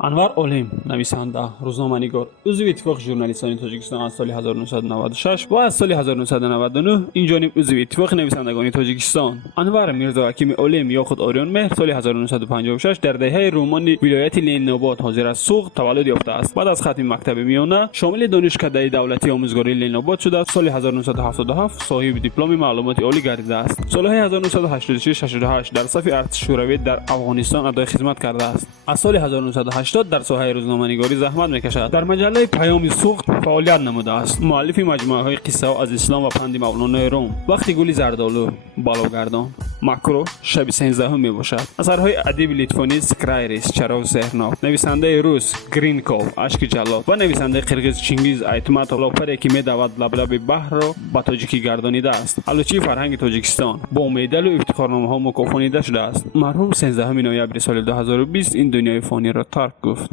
انور اولیم، نویسنده، روزنامه‌نگار، عضو اتفاق ژورنالیستان تاجیکستان از سال 1996 و از سال 1999 این جانب عضو اتفاق نویسندگان تاجیکستان. انور میرزا حکیم اولیم یا خود آریان مهر سال 1956 در دهه رمان ولایت لنین‌آباد حاضر از سوق تولد یافته است. بعد از ختم مکتب میانه شامل دانشکده دولتی آموزگاری لنین‌آباد شده. سال 1977 صاحب دیپلم معلومات عالی گردیده است. سال‌های 1986-88 در صف ارتش شوروی در افغانستان ادای خدمت کرده است. از سال 1980 در ساحه روزنامه‌نگاری زحمت می‌کشد. در مجله پیام سوخت فعالیت نموده است. مؤلف مجموعه‌های قصه ها از اسلام و پند مولانای روم، وقتی گلی زردآلو، بالاگردان، ماکرو، شب 13 میباشد. اثرهای ادیب لیتوانی سکرایریس، چراغ سحرناک، نویسنده روس گرینکوف، اشک جلاد و نویسنده قرقیز چینگیز ایتمت لاپری که می‌دود لب بحر را به تاجیکی گردانیده است. علوچی فرهنگ تاجیکستان با مدال و افتخارنامه‌ها مکافانیده شده است. مرحوم 13 نوامبر سال 2020 این دنیای فانی را ترک گفت.